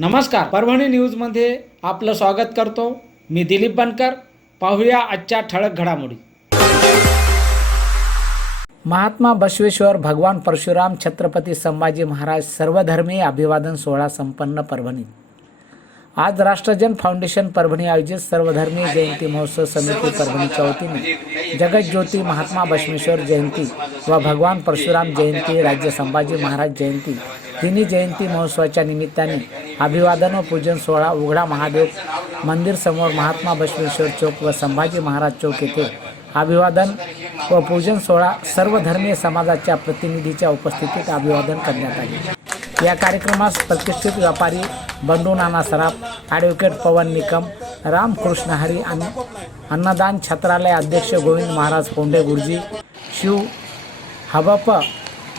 नमस्कार. परभणी न्यूजमध्ये आपलं स्वागत करतो. मी दिलीप बनकर. पाहूया आजच्या ठळक घडामोडी. महात्मा बसवेश्वर भगवान परशुराम छत्रपती संभाजी महाराज सर्वधर्मीय अभिवादन सोहळा संपन्न परभणी आज राष्ट्रजन फाउंडेशन परभणी आयोजित सर्वधर्मीय जयंती महोत्सव समिती परभणीच्या वतीने जगज्योती महात्मा बसवेश्वर जयंती व भगवान परशुराम जयंती राज्य संभाजी महाराज जयंती तिन्ही जयंती महोत्सवाच्या निमित्ताने अभिवादन व पूजन सोहळा उघडा महादेव मंदिर समोर महात्मा बसवेश्वर चौक व संभाजी महाराज चौक येथे अभिवादन व पूजन सोहळा सर्व धर्मीय समाजाच्या प्रतिनिधीच्या उपस्थितीत अभिवादन करण्यात आले. या कार्यक्रमास प्रतिष्ठित व्यापारी बंडू नाना सराफ ॲडव्होकेट पवन निकम रामकृष्ण हरी आणि अन्नदान छत्रालय अध्यक्ष गोविंद महाराज पोंडे गुरुजी शिव हबप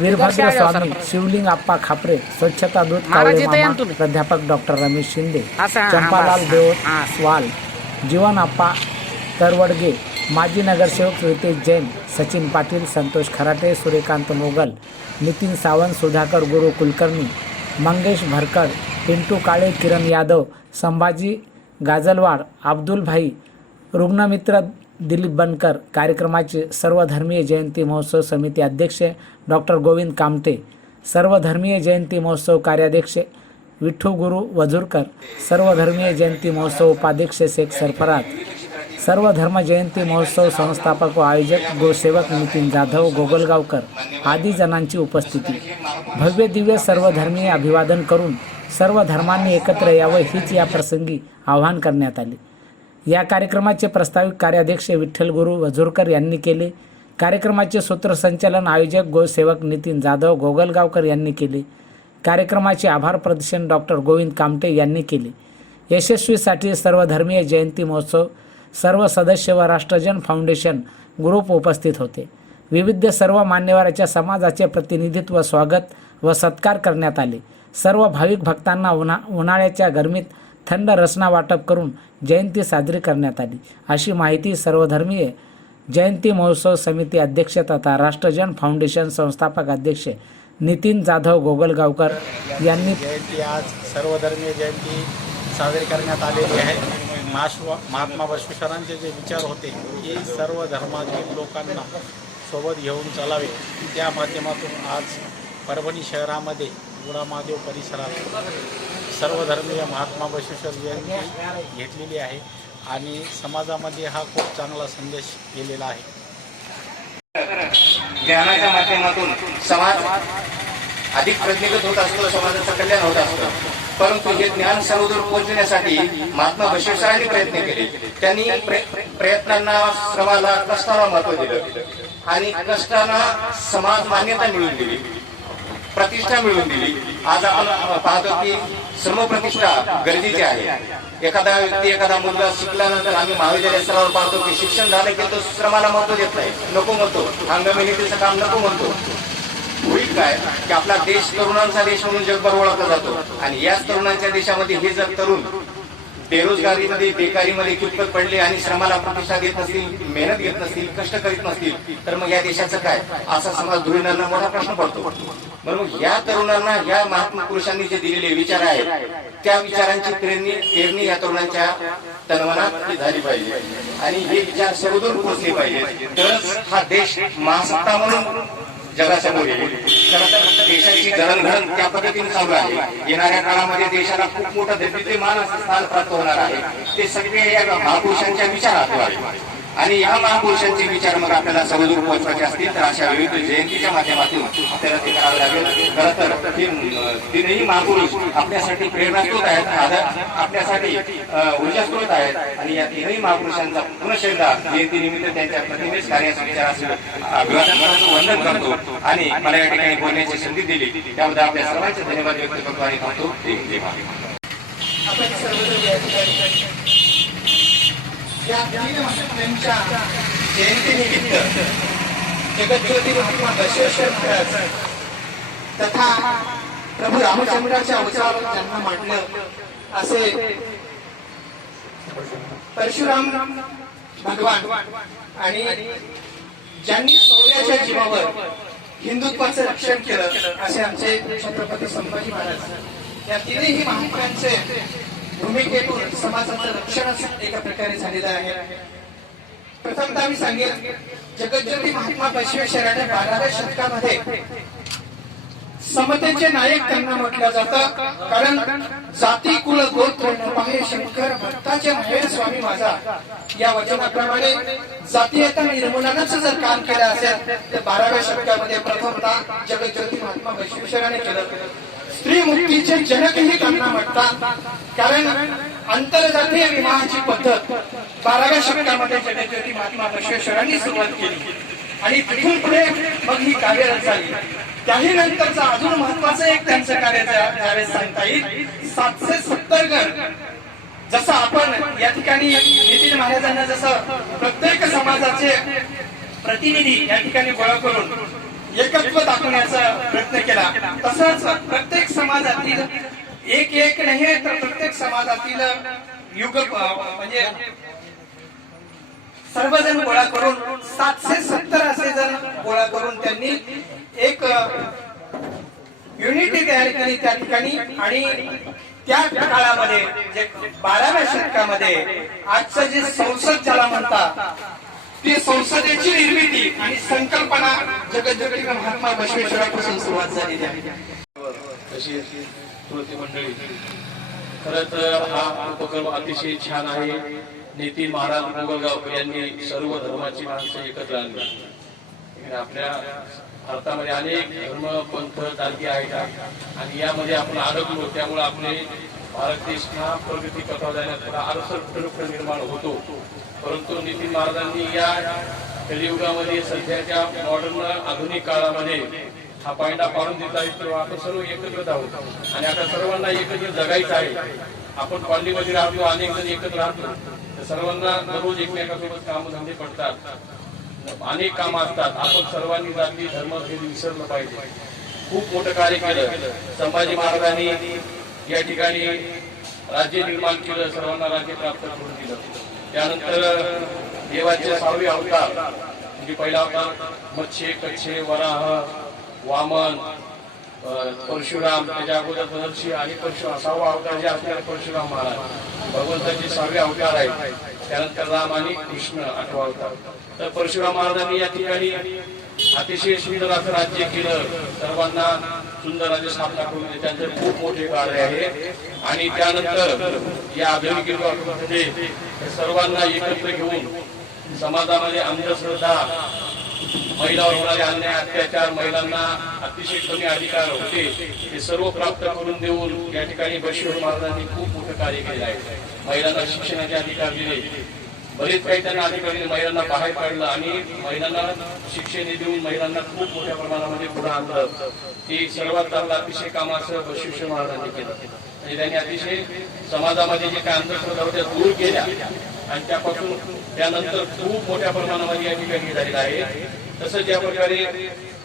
वीरभद्र स्वामी शिवलिंग आप्पा खापरे स्वच्छता दूत कावळे मामा प्राध्यापक डॉक्टर रमेश शिंदे चंपालाल देव स्वाल जीवन आप्पा तरवडगे माजी नगरसेवक रितेश जैन सचिन पाटील संतोष खराटे सूर्यकांत मोगल नितीन सावंत सुधाकर गुरु कुलकर्णी मंगेश भरकड पिंटू काळे किरण यादव संभाजी गाजलवाड अब्दुल भाई रुग्णमित्र दिलीप बनकर कार्यक्रमाचे सर्वधर्मीय जयंती महोत्सव समिती अध्यक्ष डॉक्टर गोविंद कामटे सर्वधर्मीय जयंती महोत्सव कार्याध्यक्ष विठ्ठू गुरु वझुरकर सर्वधर्मीय जयंती महोत्सव उपाध्यक्ष शेख सरफराज सर्वधर्म जयंती महोत्सव संस्थापक व आयोजक गोसेवक नितीन जाधव गोगलगावकर आदी जणांची उपस्थिती. भव्य दिव्य सर्वधर्मीय अभिवादन करून सर्व धर्मांनी एकत्र यावं हीच या प्रसंगी आवाहन करण्यात आले. या कार्यक्रमाचे प्रस्तावित कार्याध्यक्ष विठ्ठल गुरु वझुरकर यांनी केले. कार्यक्रमाचे सूत्रसंचालन आयोजक गोसेवक नितीन जाधव गोगलगावकर यांनी केले. कार्यक्रमाचे आभार प्रदर्शन डॉक्टर गोविंद कामटे यांनी केले. यशस्वीसाठी सर्वधर्मीय जयंती महोत्सव सर्व सदस्य व राष्ट्रजन फाउंडेशन ग्रुप उपस्थित होते. विविध सर्व मान्यवराच्या समाजाचे प्रतिनिधित्व स्वागत व सत्कार करण्यात आले. सर्व भाविक भक्तांना उन्हा उन्हाळ्याच्या गरमीत थंड रसना वाटप करून जयंती साजरी करण्यात आली. अशी माहिती सर्वधर्मीय जयंती महोत्सव समिती अध्यक्ष तथा राष्ट्रजन फाउंडेशन संस्थापक अध्यक्ष नितीन जाधव गोगलगावकर यांनी जयंती आज सर्वधर्मीय जयंती साजरी करण्यात आलेली आहे. महाश्व महात्मा बसवेश्वरांचे जे विचार होते की सर्व धर्मातील लोकांना सोबत घेऊन चालावे त्या माध्यमातून आज परभणी शहरामध्ये गुडामादेव परिसरात सर्वधर्मीय महात्मा बसवेश्वर जयंती घेतलेली आहे आणि समाजामध्ये हा खूप चांगला संदेश गेलेला आहे. ज्ञानाच्या माध्यमातून समाज अधिक प्रज्ञगत होत असतो समाजाचं कल्याण होत असतं. परंतु हे ज्ञान सर्वदूर पोहोचण्यासाठी महात्मा बसवेश्वरांनी प्रयत्न केले. त्यांनी प्रयत्नांना श्रमाला कष्टाला महत्त्व दिलं. आणि कष्टाला समाज मान्यता मिळवून दिली. प्रतिष्ठा मिळवून दिली. आज आपण पाहतो की श्रमप्रतिष्ठा गरजेची आहे. एखादा व्यक्ती एखादा मुलगा शिकल्यानंतर आम्ही महाविद्यालय स्तरावर पाहतो की शिक्षण झालं की तो श्रमाला महत्त्व देत नाही. नको म्हणतो. अंगमेहनतीचं काम नको म्हणतो. होईल काय? की आपला देश तरुणांचा देश म्हणून जगभर ओळखला जातो. आणि याच तरुणांच्या देशामध्ये हे जर तरुण बेरोजगारीमध्ये बेकारीमध्ये कितपत पडले आणि श्रमाला प्रतिसाद देत नसतील मेहनत घेत नसतील कष्ट करीत नसतील तर मग या देशाचं काय? असा समाज धुळीनांना मोठा प्रश्न पडतो. म्हणून या तरुणांना या महात्मा पुरुषांनी जे दिलेले विचार आहेत त्या विचारांची प्रेरणी पेरणी या तरुणांच्या तन्मनात झाली पाहिजे. आणि हे विचार सर्वदूर पोहोचले पाहिजे तरच हा देश महासत्ता म्हणून जगासमोर येईल खरं तर देशाची जडणघडण त्या पद्धतीने चालू आहे. येणाऱ्या काळामध्ये देशाला खूप मोठं विद्यमान स्थान प्राप्त होणार आहे. ते सगळे या महापुरुषांच्या विचारात आहे आणि या महापुरुषांचे विचार मग आपल्याला समजून पोहोचवायचे असतील तर अशा विविध जयंतीच्या माध्यमातून आपल्याला ते करावं लागेल. खरं तर तीनही महापुरुष आपल्यासाठी प्रेरणास्त्रोत आहेत आपल्यासाठी अं, ऊर्जास्त्रोत आहेत. आणि या तीनही महापुरुषांचा पुनः जयंतीनिमित्त त्यांच्या प्रतिमेच कार्याचा विचार असेल अभिवादन वंदन करतो. आणि मला या ठिकाणी बोलण्याची संधी दिली. त्याबद्दल आपल्या सर्वांचे धन्यवाद व्यक्त करतो आणि थांबतो. आपण सर्वजण या ठिकाणी या तीन महात्म्यांच्या जयंतीनिमित्त जगज्योती महात्मा बसवेश्वर महाराज तथा प्रभू रामचंद्राच्या अवतार त्यांना मांडलं. असे परशुराम भगवान आणि ज्यांनी सौर्याच्या जीवावर हिंदुत्वाचं रक्षण केलं असे आमचे छत्रपती संभाजी महाराज. या तिन्ही महात्म्यांचे भूमिकेतून समाजाचं रक्षण एका प्रकारे झालेलं आहे. प्रथमतः मी सांगेन जगज्योती महात्मा बसवेश्वराने बाराव्या शतकामध्ये समतेचे नायक त्यांना म्हटलं जातं. कारण जाती कुल गोत्र नपाहे शंकर भक्ताचे माहेर स्वामी माझा. या वचनाप्रमाणे जातीयता निर्मूलनाचं जर काम केलं असेल तर बाराव्या शतकामध्ये प्रथमतः जगज्योती महात्मा बसवेश्वराने केलं. स्त्री मुक्तीचे जनकही त्यांना म्हणतात. कारण आंतरजातीय विवाहाची पद्धत बाराव्या शतकामध्ये जगज्योती महात्मा बसवेश्वरांनी सुरुवात केली. आणि तिथून पुढे मग ही कार्यरत झाली. त्याही नंतरचं अजून महत्वाचं एक त्यांचं कार्य सांगता येईल सातशे सत्तर गण. जसं आपण या ठिकाणी नितीन महाराजांना जसं प्रत्येक समाजाचे प्रतिनिधी या ठिकाणी गोळा करून एकत्व दाखवण्याचा प्रयत्न केला. तसंच प्रत्येक समाजातील एक एक नाही तर प्रत्येक समाजातील युग म्हणजे सर्वजण गोळा करून सातशे सत्तर असे जण गोळा करून त्यांनी एक युनिटी तयार केली त्या ठिकाणी. आणि त्या काळामध्ये जे बाराव्या शतकामध्ये आजचं जे संसद ज्याला म्हणतात ती संसदेची निर्मिती आणि संकल्पना जगज्जगती महात्मा बसवेश्वरापासून सुरुवात झालेली आहे. तशी श्रोते मंडळी खरं तर हा उपक्रम अतिशय छान आहे. नितीन महाराज गोगलगावकर यांनी सर्व धर्माची माणसं एकत्र आणली. आपल्या भारतामध्ये अनेक धर्म पंथ जाती आहेत. आणि यामध्ये आपण अडकलो त्यामुळे आपले भारत देशना प्रगती पथावर जाण्यात थोडा अडसर निर्माण होतो. परंतु नितीन महाराजांनी या कलियुगामध्ये सध्याच्या मॉडर्न आधुनिक काळामध्ये हा पायंडा पाडून देत आहे. तेव्हा आपण सर्व एकत्र आहोत. आणि आता सर्वांना एकत्र जगायचं आहे. आपण कॉलनीमध्ये राहतो अनेक जण एकत्र राहतो. तर सर्वांना दररोज एकमेकासोबत कामधंदे पडतात. अनेक काम असतात. आपण सर्वांनी जाती धर्म विसरलं पाहिजे. खूप मोठं कार्य केलं. संभाजी महाराजांनी या ठिकाणी राज्य निर्माण केलं सर्वांना राज्य प्राप्त करून दिलं. त्यानंतर देवाचे सहावे अवतार म्हणजे पहिला अवतार मच्छे कच्छे वराह वामन परशुराम त्याच्या अगोदर महर्षी आणि परशुराम सहावा अवतार जे असणारे परशुराम महाराज भगवंताचे सहावे अवतार आहेत. त्यानंतर राम आणि कृष्ण आठवा अवतार. तर परशुराम महाराजांनी या ठिकाणी अतिशय सुंदर असं राज्य केलं. सर्वांना सुंदर राज्य स्थापना करून त्यांचे खूप मोठे कार्य आहे. आणि त्यानंतर या आधुनिक म्हणजे सर्वांना एकत्र घेऊन समाजामध्ये अंधश्रद्धा महिलावर होणारे अन्याय अत्याचार महिलांना अतिशय कमी अधिकार होते हे सर्व प्राप्त करून देऊन या ठिकाणी बशीर महाराजांनी खूप मोठं कार्य केले आहे. महिलांना शिक्षणाचे अधिकार दिले. बरेच काही त्यांना अधिकार महिलांना बाहेर काढलं आणि महिलांना शिक्षण देऊन महिलांना खूप मोठ्या प्रमाणामध्ये पुढे आणलं. हे सर्वात चांगलं अतिशय काम असं शिक्षण महाराजांनी केलं. म्हणजे त्यांनी अतिशय समाजामध्ये जे काही अंधश्रद्धा होत्या दूर केल्या. आणि त्यापासून त्यानंतर खूप मोठ्या प्रमाणामध्ये या ठिकाणी झालेलं आहे. तसंच ज्या प्रकारे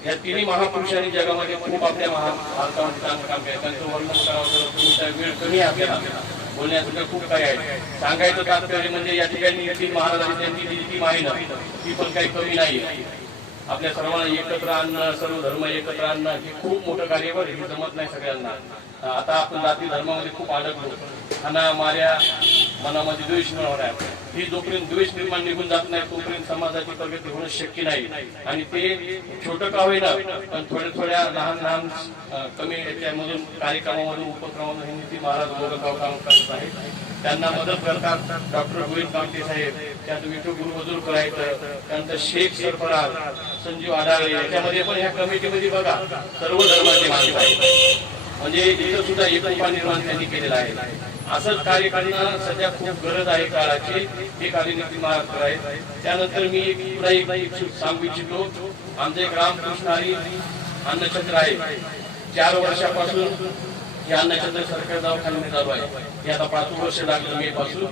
या तिन्ही महापुरुषांनी जगामध्ये खूप आपल्या महा भारतामध्ये चांगलं काम केलं. त्यांचं वर्णन करावं तर तुमचा वेळ कमी आपल्याला. बोलण्यासारखं खूप काही आहे? सांगायचं तात्पर्य म्हणजे या ठिकाणी नितीन महाराजांनी त्यांची दिली ती माहिती ती पण काही कमी नाही आपल्या सर्वांना एकत्र आणणं सर्व धर्म एकत्र आणणं हे खूप मोठं कार्यवर हे जमत नाही सगळ्यांना. आता आपण जाती धर्मामध्ये खूप अडकलो. खाना माऱ्या मनामध्ये द्वेष निर्माण आहे ही जोपर्यंत द्वेष निर्माण निघून जात नाही तोपर्यंत समाजाची प्रगती होणं शक्य नाही. आणि ते छोटं का होईना पण थोड्या थोड्या लहान लहान कमी याच्यामधून कार्यक्रमामधून उपक्रमामधून हिंदी महाराज गोगलगाव काम करत आहेत. त्यांना मदत करतात डॉक्टर गोविंद कामते साहेब त्यात विठू गुरु मजूर करायचं त्यानंतर शेख सरफराज संजीव आढाळे याच्यामध्ये पण ह्या कमिटीमध्ये बघा सर्व धर्माचे माणसं आहेत. म्हणजे इथं सुद्धा एक निर्माण त्यांनी केलेला आहे. असंच कार्य करणं सध्या खूप गरज आहे काळाची. हे कार्य नितीन आहे. त्यानंतर मी पुन्हा एक सांगू इच्छितो. आमचे एक रामकृष्ण अन्नछत्र आहे. चार वर्षापासून हे अन्नछत्र सरकार दवाखान्याने चालू आहे. हे आता पाच वर्ष लागलं मे पासून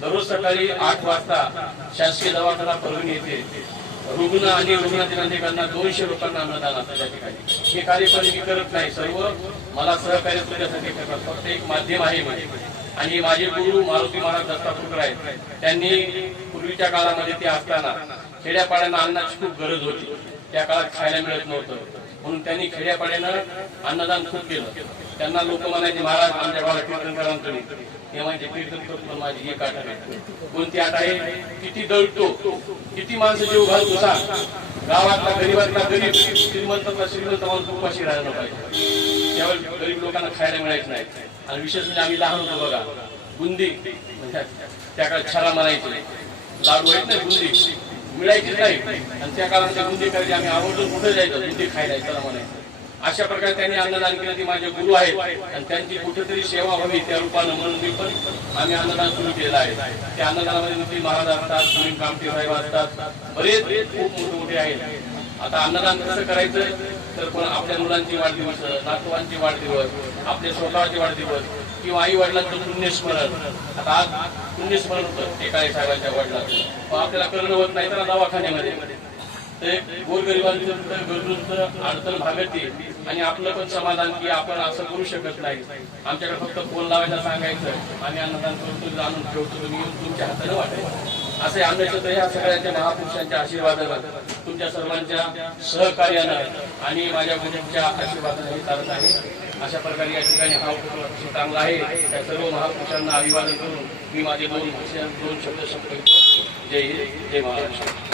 दररोज सकाळी आठ वाजता शासकीय दवाखाना परवानगी येते. रुग्ण आणि रुग्णातील अनेकांना दोनशे लोकांना अन्नदान असतं त्या ठिकाणी. हे कार्य पण मी करत नाही सर्व. मला सहकार्य करण्यासाठी करतात. फक्त एक माध्यम आहे माझे. आणि माझे गुरु मारुती महाराज दत्तात्रय आहेत. त्यांनी पूर्वीच्या काळामध्ये ते असताना खेड्यापाड्यांना अन्नाची खूप गरज होती. त्या काळात खायला मिळत नव्हतं. म्हणून त्यांनी खेड्यापाड्यानं अन्नदान खूप केलं. त्यांना लोक म्हणायचे महाराज आमच्या गावाला कीर्तनकारांकडे ते म्हणजे कीर्तन करतो माझी एक आठ आहे कोणती आठ आहे? किती दळतो. किती माणसं जीव घालतो सांग गावातला गरीबातला गरीब श्रीमंतातला श्रीमंत माणूस उपाशी राहायला पाहिजे. त्यावेळी गरीब लोकांना खायला मिळायचं नाही. आणि विशेष म्हणजे आम्ही लहान होतो बघा. बुंदी त्या काळात छाला म्हणायचे. लाडू आहेत ना बुंदी? मिळायचीच नाही. आणि त्या काळात त्या बुंदी करायची आम्ही आवर्जून कुठे जायचो? बुंदी खायला म्हणायचं. अशा प्रकारे त्यांनी अन्नदान केलं. ते माझे गुरु आहेत. आणि त्यांची कुठेतरी सेवा व्हावी त्या रूपानं म्हणून मी पण आम्ही अन्नदान सुरू केलं आहे. त्या अन्नदानामध्ये नितीन महाराज असतात सुनील कामटे साहेब असतात. बरेच खूप मोठे मोठे आहेत. आता अन्नदान कसं करायचं? तर पण आपल्या मुलांची वाढदिवस नातवांची वाढदिवस आपले स्वतःचे वाढदिवस किंवा आई वडिलांचं पुण्यस्मरण. आता आज पुण्यस्मरण होतं एका साहेबांच्या वडिलांचं. आपल्याला करणं होत नाही तर दवाखान्यामध्ये. ते गोरगरिबांचं तर गरजूंचं अडचण भागतील आणि आपलं पण समाधान की आपण असं करू शकत नाही. आमच्याकडे फक्त फोन लावायला सांगायचं आणि अन्नदान करतो आणून ठेवतो तुम्ही तुमच्या हाताने वाटायचं असे अन्नछत्र ह्या सगळ्यांच्या महापुरुषांच्या आशीर्वादाला तुमच्या सर्वांच्या सहकार्यानं आणि माझ्या गुरुंच्या आशीर्वादानं हे चालत आहे. अशा प्रकारे या ठिकाणी हा उपक्रम चांगला आहे. त्या सर्व महापुरुषांना अभिवादन करून मी माझे दोन दोन शब्द शब्द जय हिंद जय महाराष्ट्र.